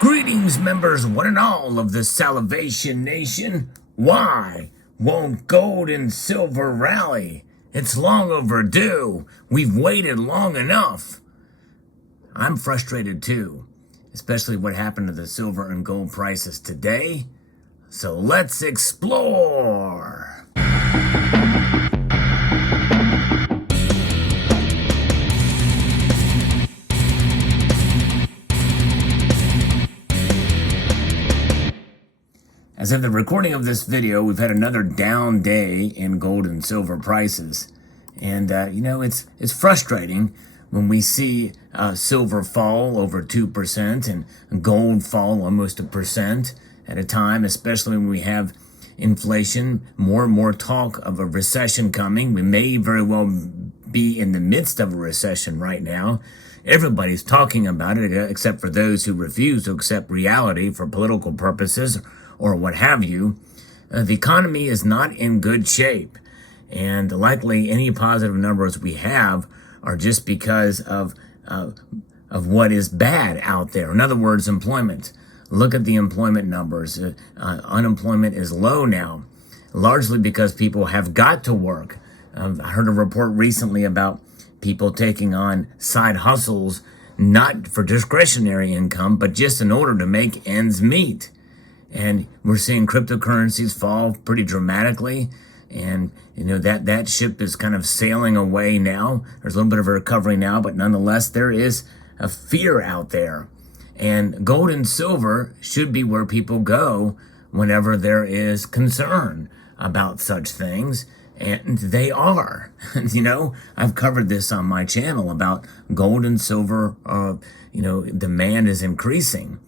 Greetings, members, one and all of the Salivation Nation. Why won't gold and silver rally? It's long overdue. We've waited long enough. I'm frustrated too, especially what happened to the silver and gold prices today. So let's explore. As of the recording of this video, we've had another down day in gold and silver prices. And, it's frustrating when we see silver fall over 2% and gold fall almost 1% at a time, especially when we have inflation, more and more talk of a recession coming. We may very well be in the midst of a recession right now. Everybody's talking about it, except for those who refuse to accept reality for political purposes or what have you. The economy is not in good shape, and likely any positive numbers we have are just because of what is bad out there. In other words, employment. Look at the employment numbers. Unemployment is low now, largely because people have got to work. I heard a report recently about people taking on side hustles, not for discretionary income, but just in order to make ends meet. And we're seeing cryptocurrencies fall pretty dramatically. And, that ship is kind of sailing away now. There's a little bit of a recovery now, but nonetheless, there is a fear out there. And gold and silver should be where people go whenever there is concern about such things. And they are. I've covered this on my channel about gold and silver. Demand is increasing.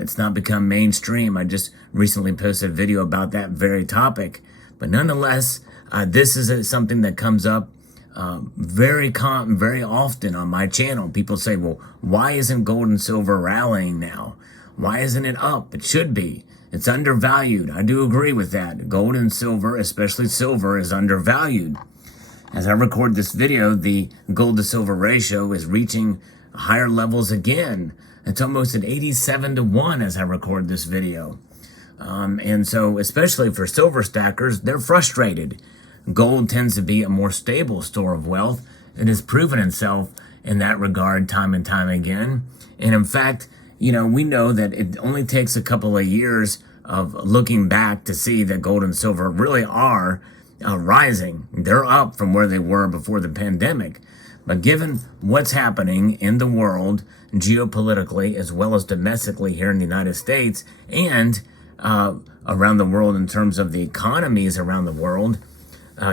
It's not become mainstream. I just recently posted a video about that very topic. But nonetheless, this is something that comes up very often on my channel. People say, well, why isn't gold and silver rallying now? Why isn't it up? It should be. It's undervalued. I do agree with that. Gold and silver, especially silver, is undervalued. As I record this video, the gold to silver ratio is reaching higher levels again. It's almost at 87-1 as I record this video. And so, especially for silver stackers, they're frustrated. Gold tends to be a more stable store of wealth. It has proven itself in that regard time and time again. And in fact, we know that it only takes a couple of years of looking back to see that gold and silver really are rising. They're up from where they were before the pandemic. But given what's happening in the world, geopolitically, as well as domestically here in the United States, and around the world in terms of the economies around the world,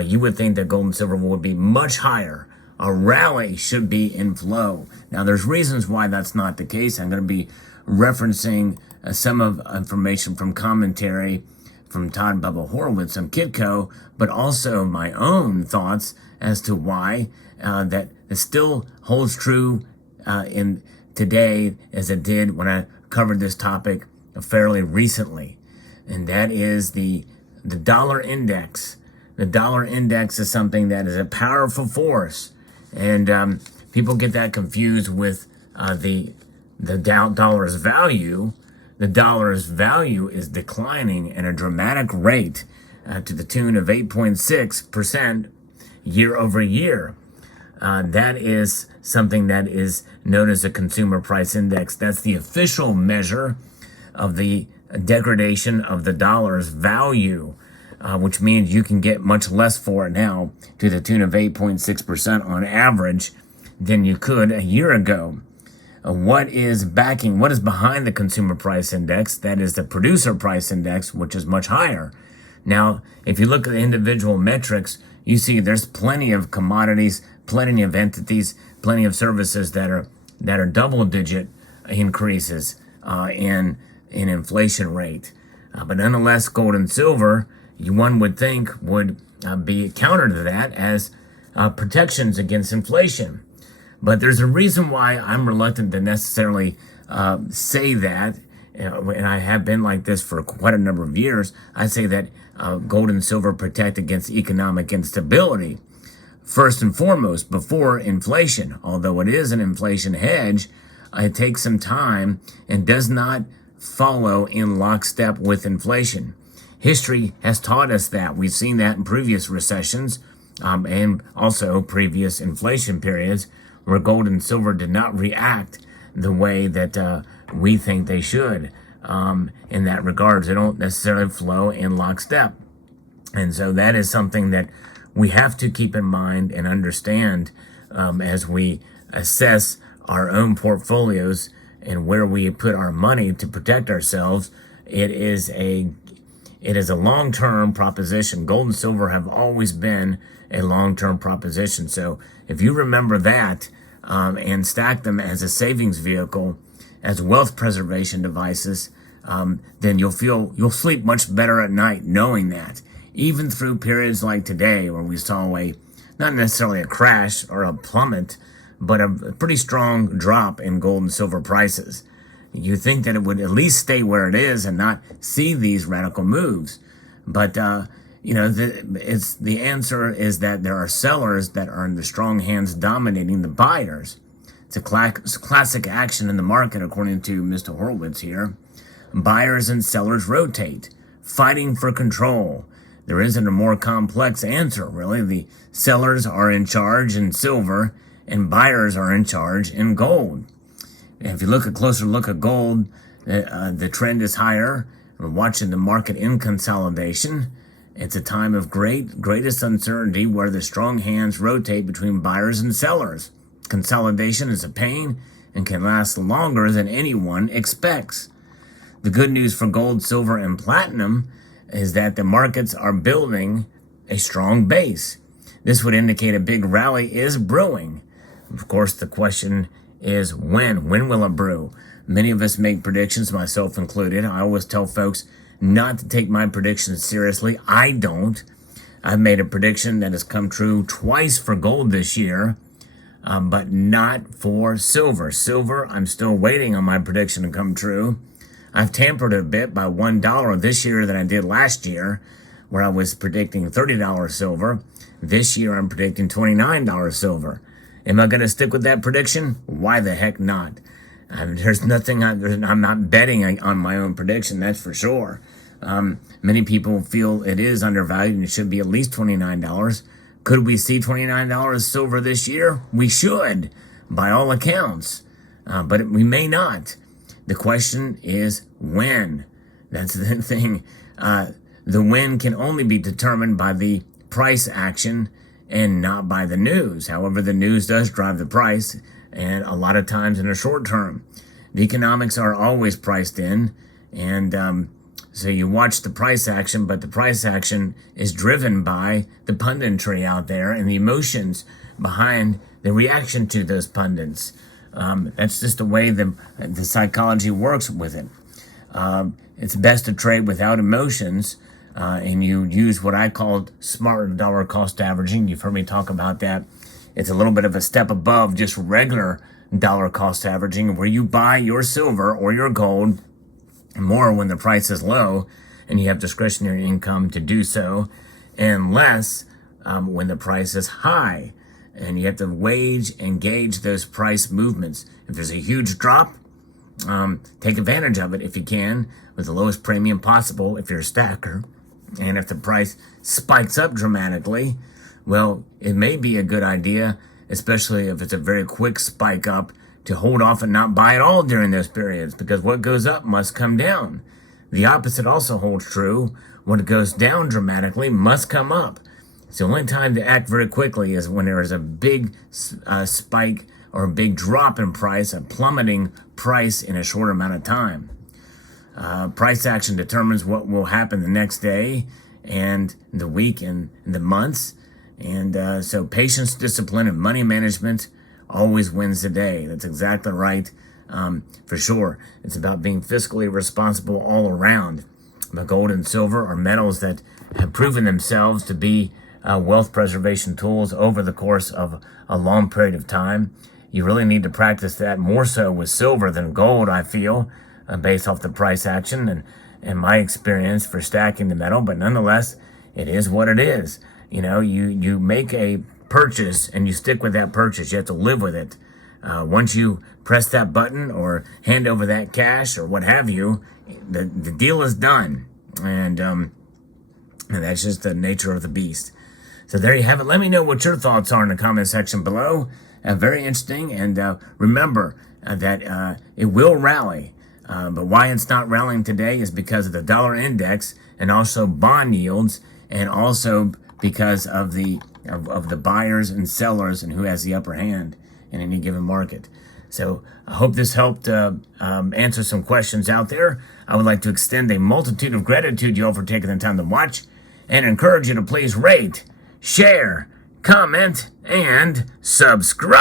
you would think that gold and silver would be much higher. A rally should be in flow. Now, there's reasons why that's not the case. I'm going to be referencing some of information from commentary from Todd Bubba Horowitz on Kitco, but also my own thoughts as to why that it still holds true in today as it did when I covered this topic fairly recently. And that is the dollar index. The dollar index is something that is a powerful force. And people get that confused with the dollar's value. The dollar's value is declining at a dramatic rate to the tune of 8.6% year over year. That is something that is known as a consumer price index. That's the official measure of the degradation of the dollar's value, which means you can get much less for it now to the tune of 8.6% on average than you could a year ago. What is behind the consumer price index? That is the producer price index, which is much higher. Now, if you look at the individual metrics, you see there's plenty of commodities, plenty of entities, plenty of services that are double-digit increases in inflation rate. But nonetheless, gold and silver, one would think, would be counter to that as protections against inflation. But there's a reason why I'm reluctant to necessarily say that, and I have been like this for quite a number of years. I say that gold and silver protect against economic instability. first and foremost before inflation. Although it is an inflation hedge, it takes some time and does not follow in lockstep with inflation. History has taught us that. We've seen that in previous recessions and also previous inflation periods where gold and silver did not react the way that we think they should. In that regards, they don't necessarily flow in lockstep. And so that is something that we have to keep in mind and understand as we assess our own portfolios and where we put our money to protect ourselves. It is a long-term proposition. Gold and silver have always been a long-term proposition. So if you remember that and stack them as a savings vehicle, as wealth preservation devices, then you'll sleep much better at night knowing that. Even through periods like today where we saw not necessarily a crash or a plummet, but a pretty strong drop in gold and silver prices. You think that it would at least stay where it is and not see these radical moves. But, the answer is that there are sellers that are in the strong hands dominating the buyers. It's a classic action in the market, according to Mr. Horowitz here. Buyers and sellers rotate, fighting for control. There isn't a more complex answer, really. The sellers are in charge in silver, and buyers are in charge in gold. If you look a closer look at gold, the trend is higher. We're watching the market in consolidation. It's a time of greatest uncertainty where the strong hands rotate between buyers and sellers. Consolidation is a pain and can last longer than anyone expects. The good news for gold, silver, and platinum is that the markets are building a strong base. This would indicate a big rally is brewing. Of course, the question is when? When will it brew? Many of us make predictions, myself included. I always tell folks not to take my predictions seriously. I don't. I've made a prediction that has come true twice for gold this year, but not for silver. Silver, I'm still waiting on my prediction to come true. I've tampered a bit by $1 this year than I did last year, where I was predicting $30 silver. This year, I'm predicting $29 silver. Am I going to stick with that prediction? Why the heck not? There's nothing, I'm not betting on my own prediction, that's for sure. Many people feel it is undervalued and it should be at least $29. Could we see $29 silver this year? We should, by all accounts, but we may not. The question is when. That's the thing. The when can only be determined by the price action and not by the news. However, the news does drive the price, and a lot of times in the short term. The economics are always priced in, and so you watch the price action, but the price action is driven by the punditry out there and the emotions behind the reaction to those pundits. That's just the way the psychology works with it. It's best to trade without emotions, and you use what I call smart dollar cost averaging. You've heard me talk about that. It's a little bit of a step above just regular dollar cost averaging, where you buy your silver or your gold more when the price is low and you have discretionary income to do so, and less when the price is high. And you have to gauge those price movements. If there's a huge drop, take advantage of it if you can, with the lowest premium possible if you're a stacker. And if the price spikes up dramatically, well, it may be a good idea, especially if it's a very quick spike up, to hold off and not buy at all during those periods, because what goes up must come down. The opposite also holds true. What goes down dramatically must come up. It's the only time to act very quickly is when there is a big spike or a big drop in price, a plummeting price in a short amount of time. Price action determines what will happen the next day and the week and the months. And so patience, discipline, and money management always wins the day. That's exactly right, for sure. It's about being fiscally responsible all around. But gold and silver are metals that have proven themselves to be wealth preservation tools over the course of a long period of time. You really need to practice that more so with silver than gold, I feel, based off the price action and my experience for stacking the metal. But nonetheless, it is what it is. You know, you make a purchase and you stick with that purchase. You have to live with it. Once you press that button or hand over that cash or what have you, the deal is done. And that's just the nature of the beast. So there you have it. Let me know what your thoughts are in the comment section below. Very interesting. And remember that it will rally. But why it's not rallying today is because of the dollar index and also bond yields, and also because of the buyers and sellers and who has the upper hand in any given market. So I hope this helped answer some questions out there. I would like to extend a multitude of gratitude to you all for taking the time to watch, and encourage you to please rate, share, comment, and subscribe.